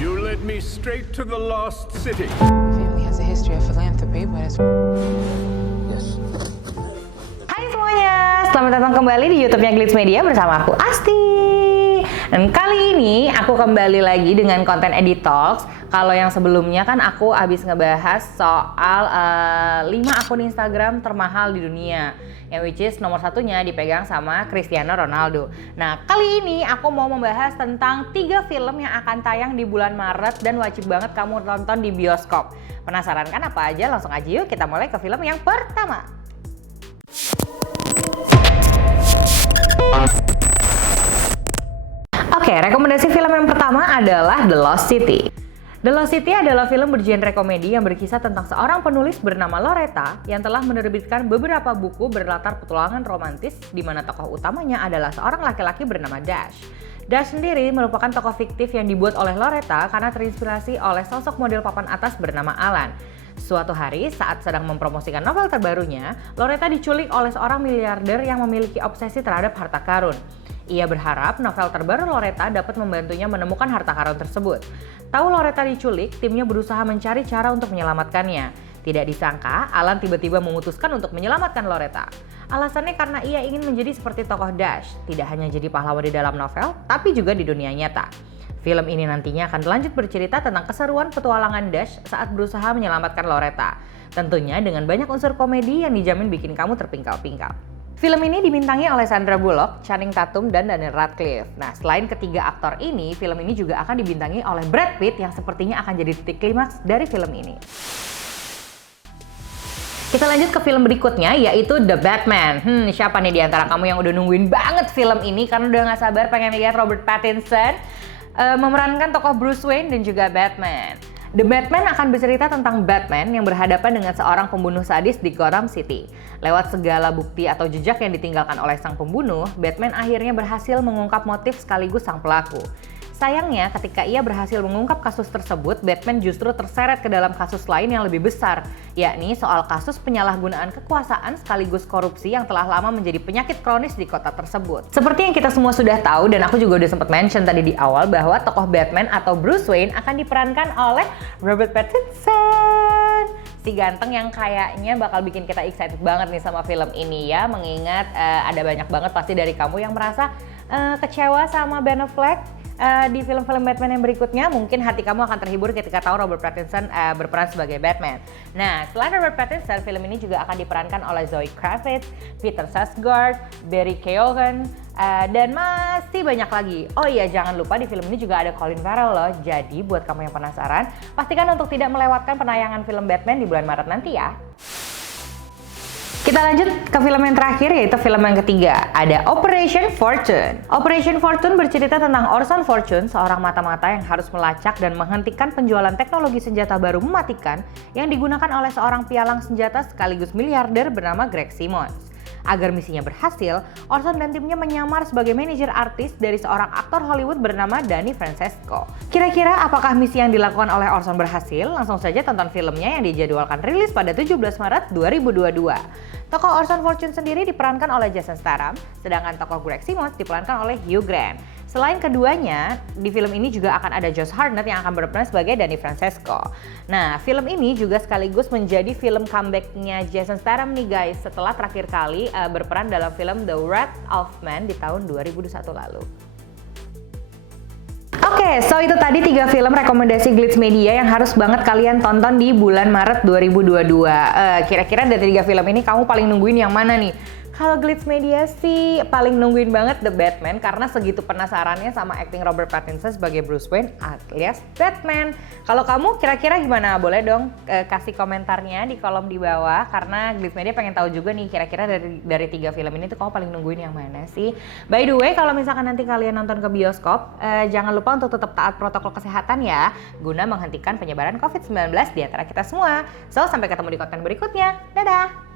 You led me straight to the lost city. Family has a history of philanthropy, but it's... Hai semuanya, selamat datang kembali di YouTube-nya Glitz Media bersama aku Asti. Dan kali ini aku kembali lagi dengan konten Edit Talks. Kalau yang sebelumnya kan aku habis ngebahas soal 5 akun Instagram termahal di dunia, yang which is nomor satunya dipegang sama Cristiano Ronaldo. Nah kali ini aku mau membahas tentang 3 film yang akan tayang di bulan Maret dan wajib banget kamu tonton di bioskop. Penasaran kan apa aja? Langsung aja yuk kita mulai ke film yang pertama. Oke, rekomendasi film yang pertama adalah The Lost City. The Lost City adalah film bergenre komedi yang berkisah tentang seorang penulis bernama Loretta yang telah menerbitkan beberapa buku berlatar petualangan romantis di mana tokoh utamanya adalah seorang laki-laki bernama Dash. Dash sendiri merupakan tokoh fiktif yang dibuat oleh Loretta karena terinspirasi oleh sosok model papan atas bernama Alan. Suatu hari saat sedang mempromosikan novel terbarunya, Loretta diculik oleh seorang miliarder yang memiliki obsesi terhadap harta karun. Ia berharap novel terbaru Loretta dapat membantunya menemukan harta karun tersebut. Tahu Loretta diculik, timnya berusaha mencari cara untuk menyelamatkannya. Tidak disangka, Alan tiba-tiba memutuskan untuk menyelamatkan Loretta. Alasannya karena ia ingin menjadi seperti tokoh Dash, tidak hanya jadi pahlawan di dalam novel, tapi juga di dunia nyata. Film ini nantinya akan lanjut bercerita tentang keseruan petualangan Dash saat berusaha menyelamatkan Loretta. Tentunya dengan banyak unsur komedi yang dijamin bikin kamu terpingkal-pingkal. Film ini dibintangi oleh Sandra Bullock, Channing Tatum, dan Daniel Radcliffe. Nah, selain ketiga aktor ini, film ini juga akan dibintangi oleh Brad Pitt yang sepertinya akan jadi titik klimaks dari film ini. Kita lanjut ke film berikutnya, yaitu The Batman. Siapa nih di antara kamu yang udah nungguin banget film ini karena udah gak sabar pengen lihat Robert Pattinson memerankan tokoh Bruce Wayne dan juga Batman. The Batman akan bercerita tentang Batman yang berhadapan dengan seorang pembunuh sadis di Gotham City. Lewat segala bukti atau jejak yang ditinggalkan oleh sang pembunuh, Batman akhirnya berhasil mengungkap motif sekaligus sang pelaku. Sayangnya, ketika ia berhasil mengungkap kasus tersebut, Batman justru terseret ke dalam kasus lain yang lebih besar, yakni soal kasus penyalahgunaan kekuasaan sekaligus korupsi yang telah lama menjadi penyakit kronis di kota tersebut. Seperti yang kita semua sudah tahu dan aku juga udah sempat mention tadi di awal bahwa tokoh Batman atau Bruce Wayne akan diperankan oleh Robert Pattinson. Si ganteng yang kayaknya bakal bikin kita excited banget nih sama film ini ya, mengingat ada banyak banget pasti dari kamu yang merasa kecewa sama Ben Affleck di film-film Batman yang berikutnya. Mungkin hati kamu akan terhibur ketika tahu Robert Pattinson berperan sebagai Batman. Nah, selain Robert Pattinson, film ini juga akan diperankan oleh Zoe Kravitz, Peter Sarsgaard, Barry Keoghan, dan masih banyak lagi. Oh iya, jangan lupa di film ini juga ada Colin Farrell loh. Jadi buat kamu yang penasaran, pastikan untuk tidak melewatkan penayangan film Batman di bulan Maret nanti ya. Kita lanjut ke film yang terakhir, yaitu film yang ketiga, ada Operation Fortune. Operation Fortune bercerita tentang Orson Fortune, seorang mata-mata yang harus melacak dan menghentikan penjualan teknologi senjata baru mematikan yang digunakan oleh seorang pialang senjata sekaligus miliarder bernama Greg Simmons. Agar misinya berhasil, Orson dan timnya menyamar sebagai manajer artis dari seorang aktor Hollywood bernama Danny Francesco. Kira-kira apakah misi yang dilakukan oleh Orson berhasil? Langsung saja tonton filmnya yang dijadwalkan rilis pada 17 Maret 2022. Tokoh Orson Fortune sendiri diperankan oleh Jason Statham, sedangkan tokoh Greg Simmons diperankan oleh Hugh Grant. Selain keduanya, di film ini juga akan ada Josh Hartnett yang akan berperan sebagai Danny Francesco. Nah, film ini juga sekaligus menjadi film comeback-nya Jason Statham nih guys, setelah terakhir kali berperan dalam film The Wrath of Man di tahun 2021 lalu. Oke, so itu tadi 3 film rekomendasi Glitz Media yang harus banget kalian tonton di bulan Maret 2022. Kira-kira dari 3 film ini kamu paling nungguin yang mana nih? Kalau Glitz Media sih paling nungguin banget The Batman karena segitu penasarannya sama acting Robert Pattinson sebagai Bruce Wayne alias Batman. Kalau kamu kira-kira gimana? Boleh dong kasih komentarnya di kolom di bawah karena Glitz Media pengen tahu juga nih kira-kira dari 3 film ini tuh kamu paling nungguin yang mana sih? By the way, kalau misalkan nanti kalian nonton ke bioskop, jangan lupa untuk tetap taat protokol kesehatan ya, guna menghentikan penyebaran COVID-19 di antara kita semua. So, sampai ketemu di konten berikutnya. Dadah!